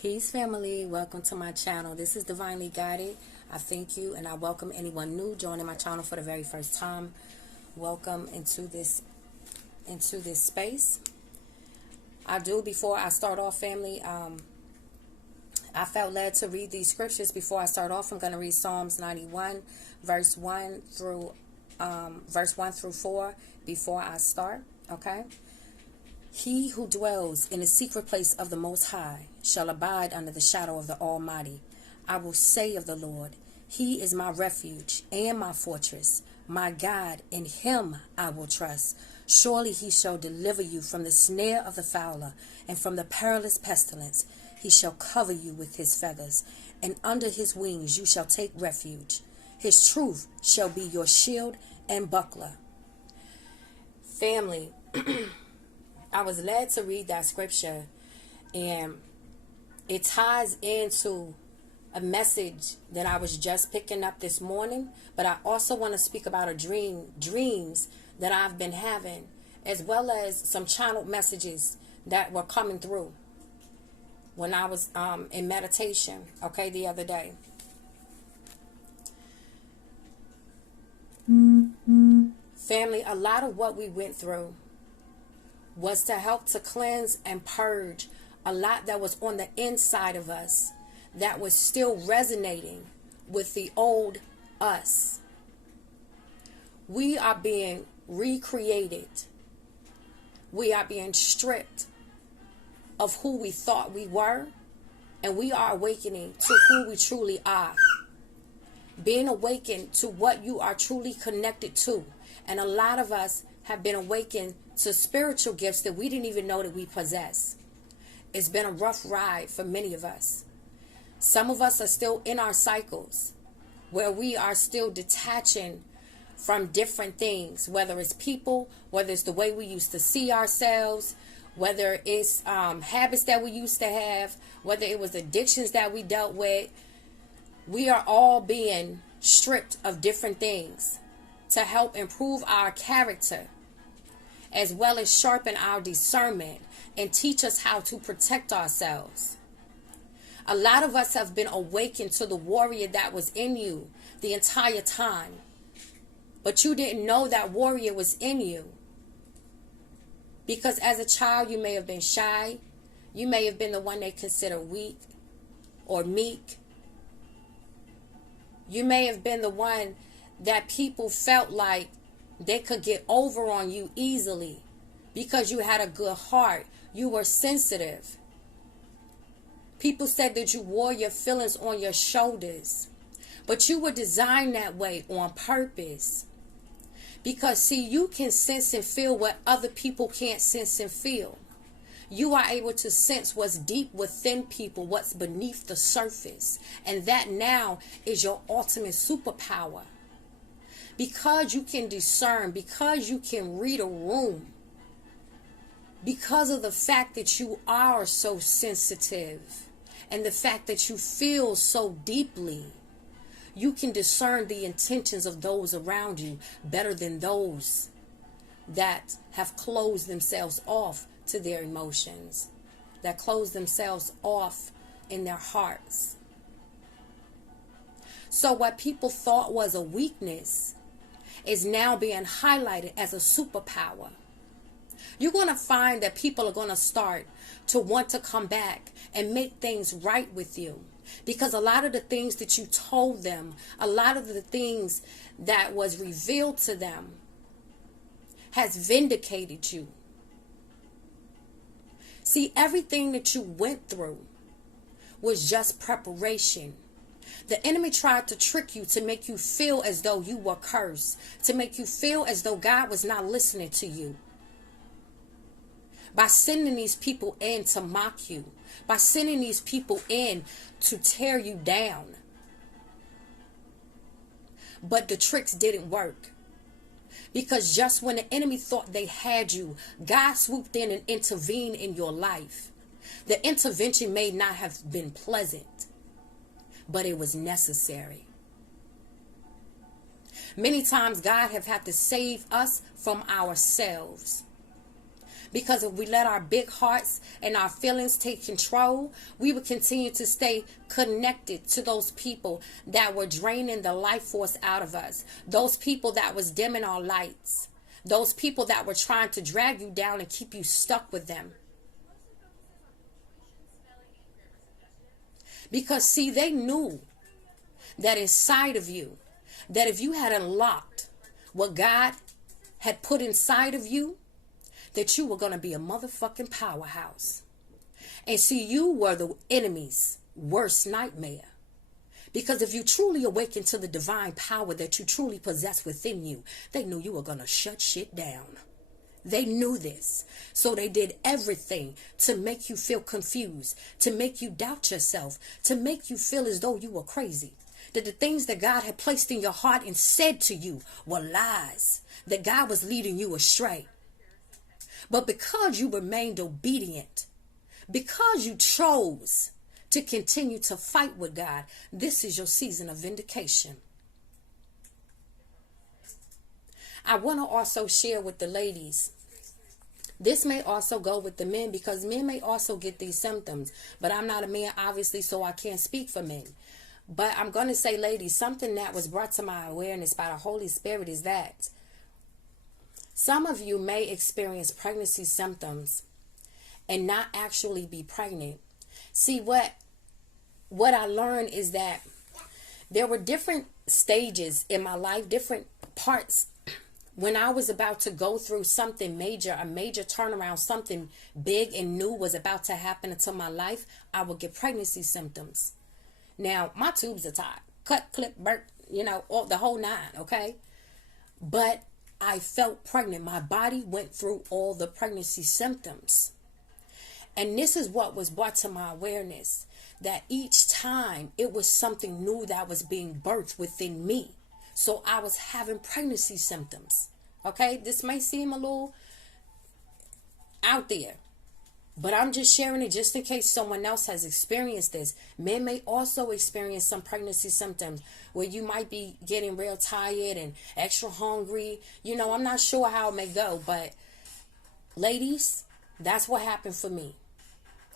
Peace, family. Welcome to my channel. This is Divinely Guided. I thank you and I welcome anyone new joining my channel for the very first time. Welcome into this space. Before I start off, family, I felt led to read these scriptures before I start off. I'm going to read Psalms 91, verse 1 through 4 before I start. Okay. He who dwells in the secret place of the Most High shall abide under the shadow of the Almighty. I will say of the Lord, He is my refuge and my fortress, my God, in Him I will trust. Surely He shall deliver you from the snare of the fowler and from the perilous pestilence. He shall cover you with His feathers, and under His wings you shall take refuge. His truth shall be your shield and buckler. Family, I was led to read that scripture, and it ties into a message that I was just picking up this morning, but I also want to speak about dreams that I've been having, as well as some channeled messages that were coming through when I was in meditation, okay, the other day. Family, a lot of what we went through was to help to cleanse and purge a lot that was on the inside of us that was still resonating with the old us. We are being recreated. We are being stripped of who we thought we were, and we are awakening to who we truly are. Being awakened to what you are truly connected to. And a lot of us have been awakened to spiritual gifts that we didn't even know that we possess. It's been a rough ride for many of us. Some of us are still in our cycles where we are still detaching from different things, whether it's people, whether it's the way we used to see ourselves, whether it's habits that we used to have, whether it was addictions that we dealt with. We are all being stripped of different things to help improve our character, as well as sharpen our discernment and teach us how to protect ourselves. A lot of us have been awakened to the warrior that was in you the entire time, but you didn't know that warrior was in you. Because as a child, you may have been shy. You may have been the one they consider weak or meek. You may have been the one that people felt like they could get over on you easily because you had a good heart. You were sensitive. People said that you wore your feelings on your shoulders, but you were designed that way on purpose. Because see, you can sense and feel what other people can't sense and feel. You are able to sense what's deep within people, what's beneath the surface. And that now is your ultimate superpower. Because you can discern, because you can read a room, because of the fact that you are so sensitive and the fact that you feel so deeply, you can discern the intentions of those around you better than those that have closed themselves off to their emotions, that close themselves off in their hearts. So what people thought was a weakness is now being highlighted as a superpower. You're going to find that people are going to start to want to come back and make things right with you. Because a lot of the things that you told them, a lot of the things that was revealed to them has vindicated you. See, everything that you went through was just preparation. The enemy tried to trick you to make you feel as though you were cursed, to make you feel as though God was not listening to you. By sending these people in to mock you, by sending these people in to tear you down. But the tricks didn't work. Because just when the enemy thought they had you, God swooped in and intervened in your life. The intervention may not have been pleasant, but it was necessary. Many times God have had to save us from ourselves. Because if we let our big hearts and our feelings take control, we would continue to stay connected to those people that were draining the life force out of us. Those people that was dimming our lights. Those people that were trying to drag you down and keep you stuck with them. Because see, they knew that inside of you, that if you had unlocked what God had put inside of you, that you were going to be a motherfucking powerhouse. And see, you were the enemy's worst nightmare. Because if you truly awaken to the divine power that you truly possess within you, they knew you were going to shut shit down. They knew this. So they did everything to make you feel confused, to make you doubt yourself, to make you feel as though you were crazy. That the things that God had placed in your heart and said to you were lies. That God was leading you astray. But because you remained obedient, because you chose to continue to fight with God, this is your season of vindication. I want to also share with the ladies. This may also go with the men, because men may also get these symptoms. But I'm not a man, obviously, so I can't speak for men. But I'm going to say, ladies, something that was brought to my awareness by the Holy Spirit is that some of you may experience pregnancy symptoms and not actually be pregnant. See, what I learned is that there were different stages in my life, different parts. When I was about to go through something major, a major turnaround, something big and new was about to happen into my life, I would get pregnancy symptoms. Now, my tubes are tied. Cut, clip, burp, all, the whole nine, okay? But I felt pregnant. My body went through all the pregnancy symptoms. And this is what was brought to my awareness, that each time it was something new that was being birthed within me. So I was having pregnancy symptoms. Okay, this may seem a little out there, but I'm just sharing it just in case someone else has experienced this. Men may also experience some pregnancy symptoms where you might be getting real tired and extra hungry. I'm not sure how it may go, but ladies, that's what happened for me.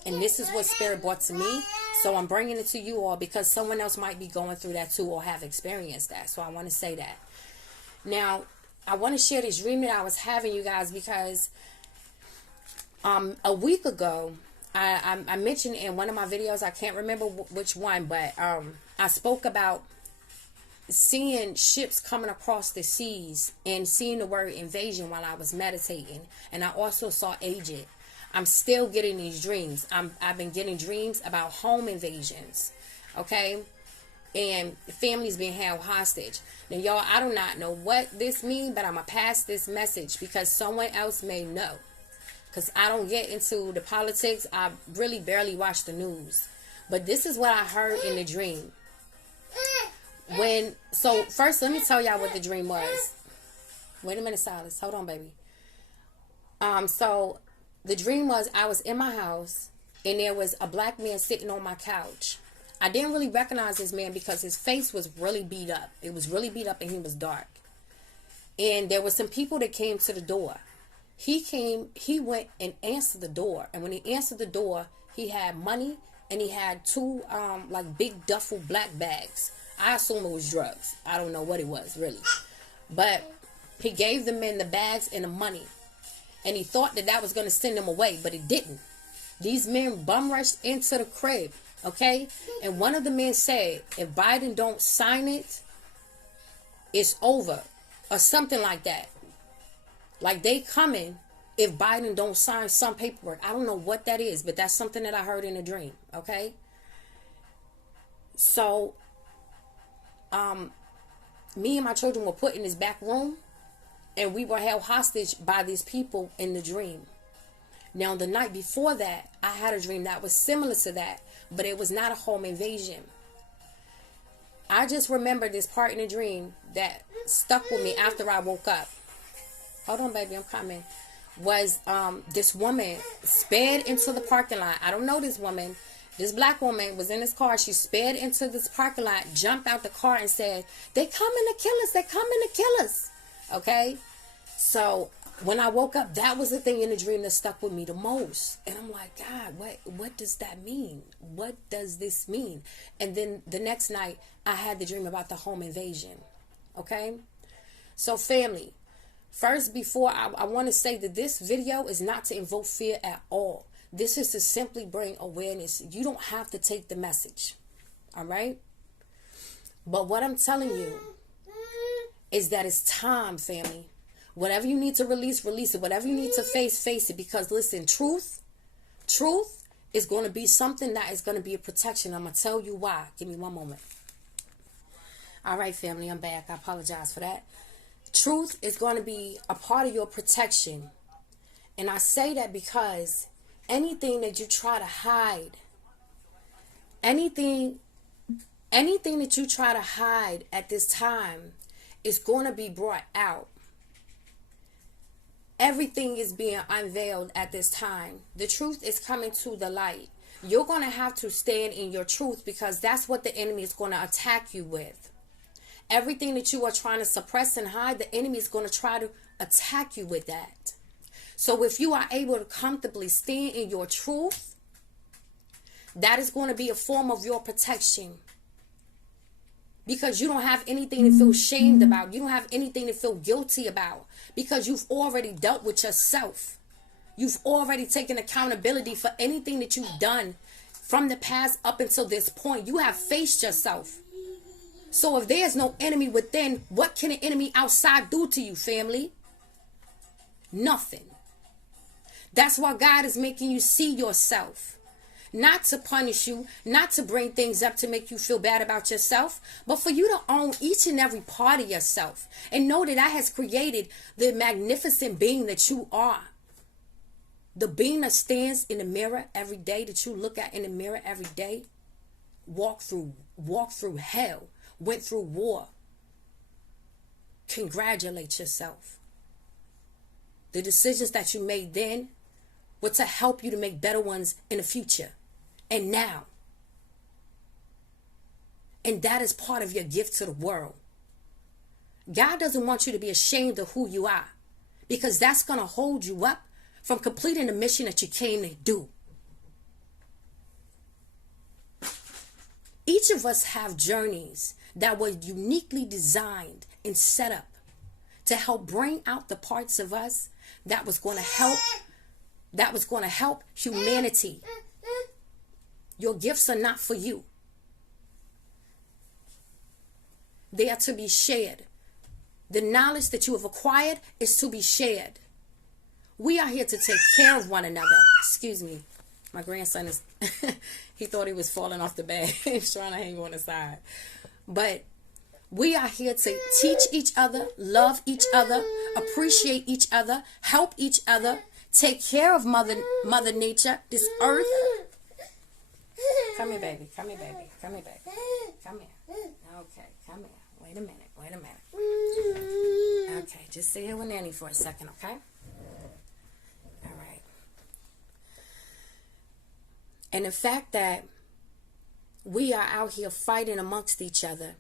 And this is what Spirit brought to me. So I'm bringing it to you all because someone else might be going through that too or have experienced that. So I want to say that. Now, I want to share this dream that I was having, you guys, because a week ago, I mentioned in one of my videos, I can't remember which one, but I spoke about seeing ships coming across the seas and seeing the word invasion while I was meditating. And I also saw agent. I'm still getting these dreams. I've been getting dreams about home invasions, okay? And families being held hostage. Now, y'all, I do not know what this means, but I'm going to pass this message because someone else may know. Because I don't get into the politics. I really barely watch the news. But this is what I heard in the dream. So, first, let me tell y'all what the dream was. Wait a minute, Silas. Hold on, baby. So the dream was I was in my house and there was a black man sitting on my couch. I didn't really recognize this man because his face was really beat up. It was really beat up and he was dark. And there were some people that came to the door. He went and answered the door. And when he answered the door, he had money and he had two like big duffel black bags. I assume it was drugs. I don't know what it was really. But he gave the men the bags and the money. And he thought that was going to send them away, but it didn't. These men bum rushed into the crib, okay? And one of the men said, if Biden don't sign it, it's over. Or something like that. Like they coming if Biden don't sign some paperwork. I don't know what that is, but that's something that I heard in a dream, okay? So, me and my children were put in this back room. And we were held hostage by these people in the dream. Now, the night before that, I had a dream that was similar to that. But it was not a home invasion. I just remember this part in the dream that stuck with me after I woke up. Hold on, baby, I'm coming. Was this woman sped into the parking lot. I don't know this woman. This black woman was in this car. She sped into this parking lot, jumped out the car and said, they coming to kill us. They coming to kill us. Okay, so When I woke up, that was the thing in the dream that stuck with me the most. And I'm like, God, what does that mean? What does this mean? And then the next night, I had the dream about the home invasion. Okay? So family, first, before I want to say that this video is not to invoke fear at all. This is to simply bring awareness. You don't have to take the message. All right? But what I'm telling you is that it's time, family. Whatever you need to release, release it. Whatever you need to face, face it. Because listen, truth is going to be something that is going to be a protection. I'm going to tell you why. Give me one moment. All right, family, I'm back. I apologize for that. Truth is going to be a part of your protection. And I say that because anything that you try to hide, anything that you try to hide at this time is going to be brought out. Everything is being unveiled at this time. The truth is coming to the light. You're going to have to stand in your truth because that's what the enemy is going to attack you with. Everything that you are trying to suppress and hide, the enemy is going to try to attack you with that. So if you are able to comfortably stand in your truth, that is going to be a form of your protection. Because you don't have anything to feel shamed about. You don't have anything to feel guilty about. Because you've already dealt with yourself. You've already taken accountability for anything that you've done from the past up until this point. You have faced yourself. So if there's no enemy within, what can an enemy outside do to you, family? Nothing. That's why God is making you see yourself. Not to punish you, not to bring things up to make you feel bad about yourself, but for you to own each and every part of yourself and know that I has created the magnificent being that you are. The being that stands in the mirror every day, that you look at in the mirror every day, walk through hell, went through war. Congratulate yourself. The decisions that you made then were to help you to make better ones in the future. And now. And that is part of your gift to the world. God doesn't want you to be ashamed of who you are, because that's going to hold you up from completing the mission that you came to do. Each of us have journeys that were uniquely designed and set up to help bring out the parts of us that was going to help humanity. Your gifts are not for you. They are to be shared. The knowledge that you have acquired is to be shared. We are here to take care of one another. Excuse me. My grandson is, he thought he was falling off the bed. He's trying to hang on the side. But we are here to teach each other, love each other, appreciate each other, help each other, take care of Mother Nature, this earth. Come here, baby. Come here, baby. Come here, baby. Come here. Okay, come here. Wait a minute. Okay, just sit here with Nanny for a second, okay? All right. And the fact that we are out here fighting amongst each other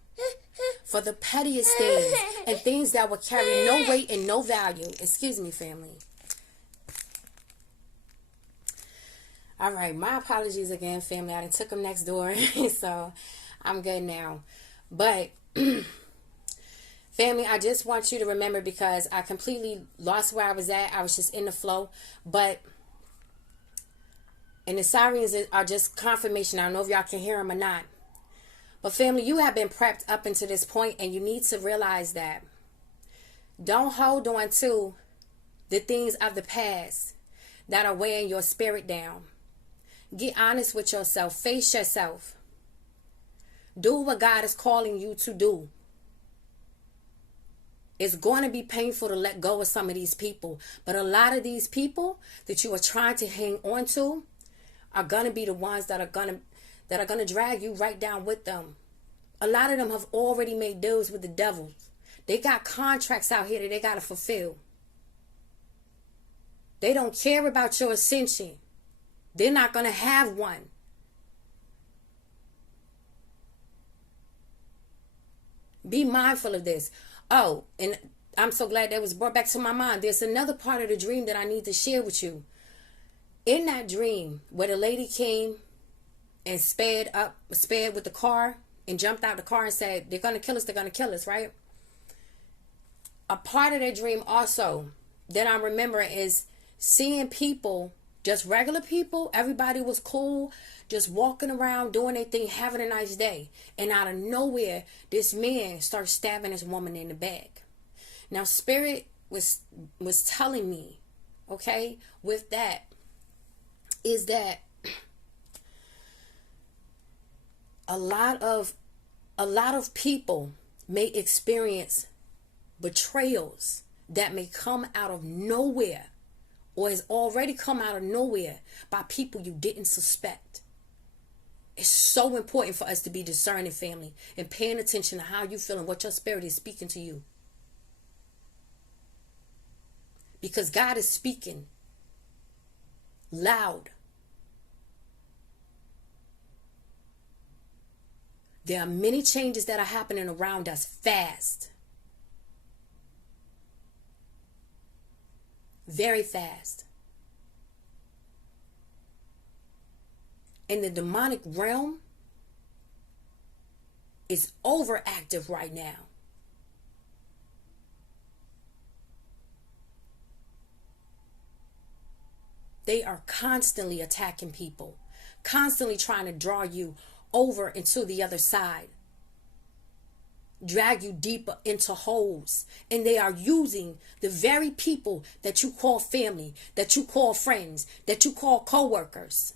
for the pettiest things and things that will carry no weight and no value. Excuse me, family. All right, my apologies again, family. I took them next door, so I'm good now. But, family, I just want you to remember, because I completely lost where I was at. I was just in the flow. And the sirens are just confirmation. I don't know if y'all can hear them or not. But, family, you have been prepped up until this point, and you need to realize that. Don't hold on to the things of the past that are weighing your spirit down. Get honest with yourself. Face yourself. Do what God is calling you to do. It's going to be painful to let go of some of these people. But a lot of these people that you are trying to hang on to are going to be the ones that are going to drag you right down with them. A lot of them have already made deals with the devil. They got contracts out here that they got to fulfill. They don't care about your ascension. They're not going to have one. Be mindful of this. Oh, and I'm so glad that was brought back to my mind. There's another part of the dream that I need to share with you. In that dream, where the lady came and sped with the car and jumped out the car and said, they're going to kill us, right? A part of that dream also that I'm remembering is seeing people, just regular people. Everybody was cool, just walking around, doing their thing, having a nice day. And out of nowhere, this man starts stabbing this woman in the back. Now, Spirit was telling me, okay, with that, is that a lot of people may experience betrayals that may come out of nowhere, or has already come out of nowhere, by people you didn't suspect. It's so important for us to be discerning, family, and paying attention to how you feel and what your spirit is speaking to you. Because God is speaking loud. There are many changes that are happening around us fast. Very fast. And the demonic realm is overactive right now. They are constantly attacking people, constantly trying to draw you over into the other side, drag you deeper into holes. And they are using the very people that you call family, that you call friends, that you call co-workers.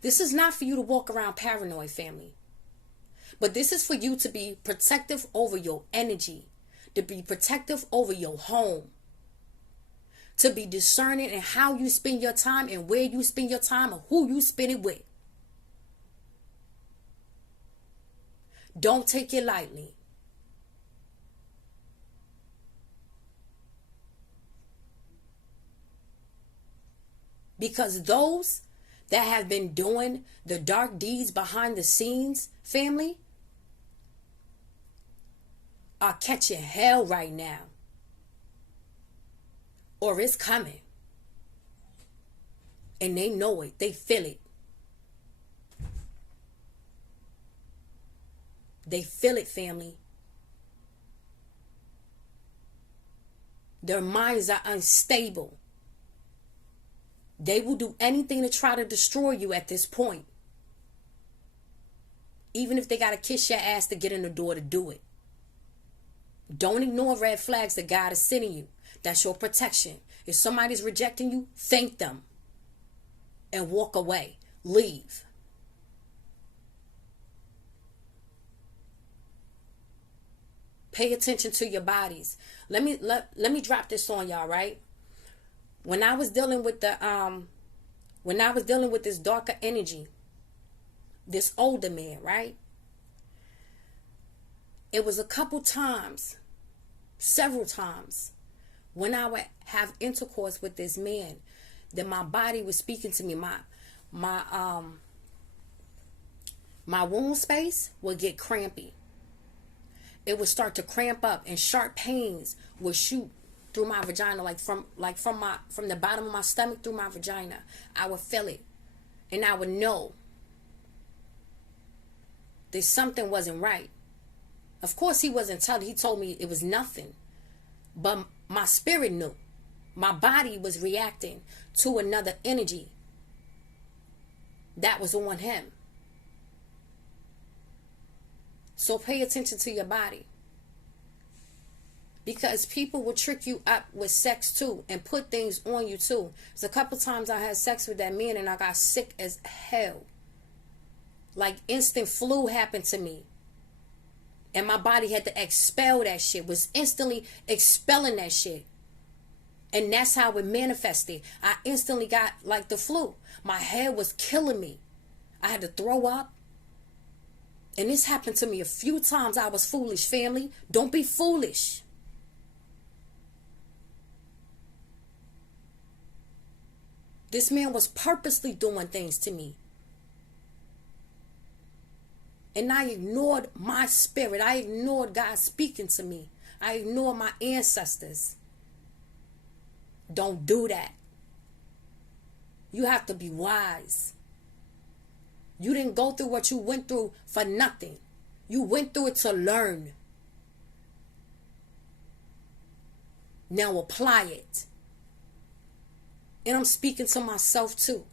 This is not for you to walk around paranoid, family. But this is for you to be protective over your energy, to be protective over your home, to be discerning in how you spend your time and where you spend your time and who you spend it with. Don't take it lightly. Because those that have been doing the dark deeds behind the scenes, family, are catching hell right now. Or it's coming. And they know it. They feel it. They feel it, family. Their minds are unstable. They will do anything to try to destroy you at this point. Even if they got to kiss your ass to get in the door to do it. Don't ignore red flags that God is sending you. That's your protection. If somebody's rejecting you, thank them. And walk away. Leave. Pay attention to your bodies. Let me drop this on y'all, right? When I was dealing with this darker energy, this older man, right? It was a couple times, several times, when I would have intercourse with this man, that my body was speaking to me. My womb space would get crampy. It would start to cramp up, and sharp pains would shoot through my vagina, from the bottom of my stomach through my vagina. I would feel it, and I would know that something wasn't right. Of course, he wasn't telling. He told me it was nothing, but my spirit knew. My body was reacting to another energy that was on him. So pay attention to your body. Because people will trick you up with sex too and put things on you too. There's a couple times I had sex with that man and I got sick as hell. Like instant flu happened to me. And my body had to expel that shit. Was instantly expelling that shit. And that's how it manifested. I instantly got like the flu. My head was killing me. I had to throw up. And this happened to me a few times. I was foolish, family. Don't be foolish. This man was purposely doing things to me. And I ignored my spirit. I ignored God speaking to me. I ignore my ancestors. Don't do that. You have to be wise. You didn't go through what you went through for nothing. You went through it to learn. Now apply it. And I'm speaking to myself too.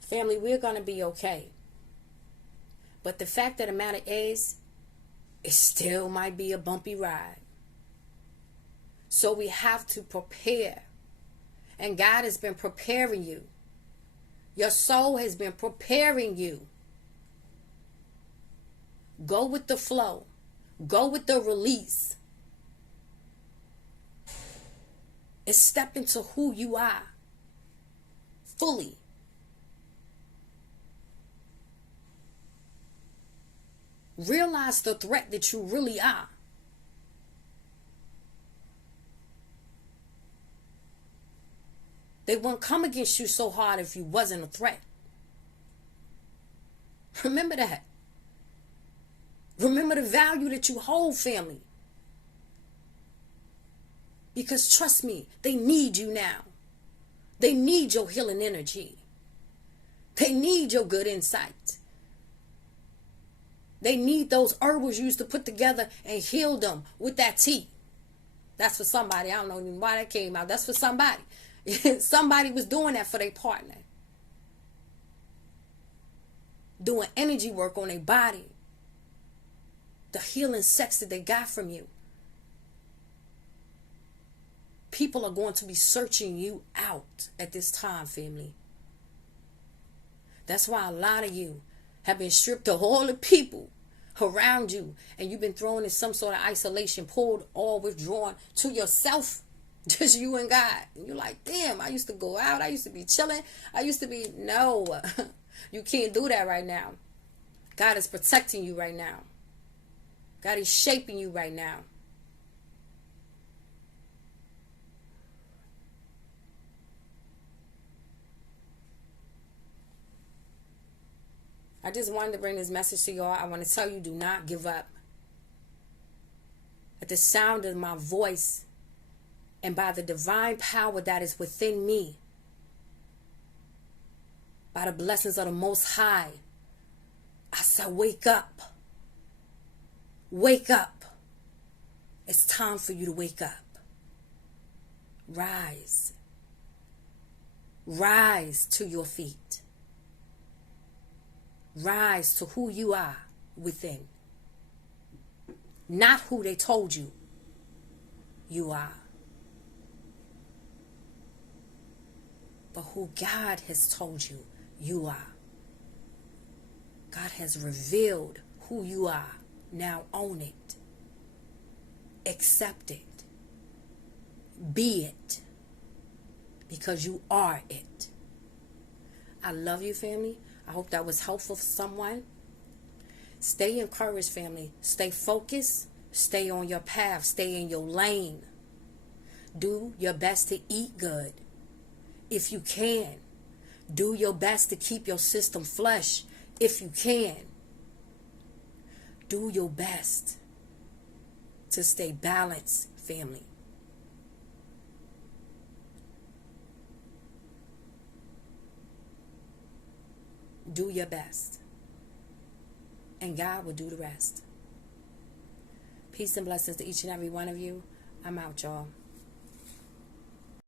Family, we're going to be okay. But the fact of the matter is, it still might be a bumpy ride. So we have to prepare. And God has been preparing you. Your soul has been preparing you. Go with the flow. Go with the release. And step into who you are. Fully. Realize the threat that you really are. They wouldn't come against you so hard if you wasn't a threat. Remember that. Remember the value that you hold, family. Because trust me, they need you now. They need your healing energy. They need your good insight. They need those herbals you used to put together and heal them with that tea. That's for somebody. I don't know even why that came out. That's for somebody. Somebody was doing that for their partner. Doing energy work on their body. The healing sex that they got from you. People are going to be searching you out at this time, family. That's why a lot of you have been stripped of all the people around you, and you've been thrown in some sort of isolation, pulled or withdrawn to yourself, just you and God. And you're like, damn, I used to go out, I used to be chilling, no, you can't do that right now. God is protecting you right now. God is shaping you right now. I just wanted to bring this message to y'all. I want to tell you, do not give up. At the sound of my voice and by the divine power that is within me, by the blessings of the Most High, I said, wake up. Wake up. It's time for you to wake up. Rise. Rise to your feet. Rise to who you are within. Not who they told you you are. But who God has told you you are. God has revealed who you are. Now own it. Accept it. Be it. Because you are it. I love you, family. I hope that was helpful for someone. Stay encouraged, family. Stay focused. Stay on your path. Stay in your lane. Do your best to eat good. If you can. Do your best to keep your system flush. If you can. Do your best to stay balanced, family. Do your best. And God will do the rest. Peace and blessings to each and every one of you. I'm out, y'all.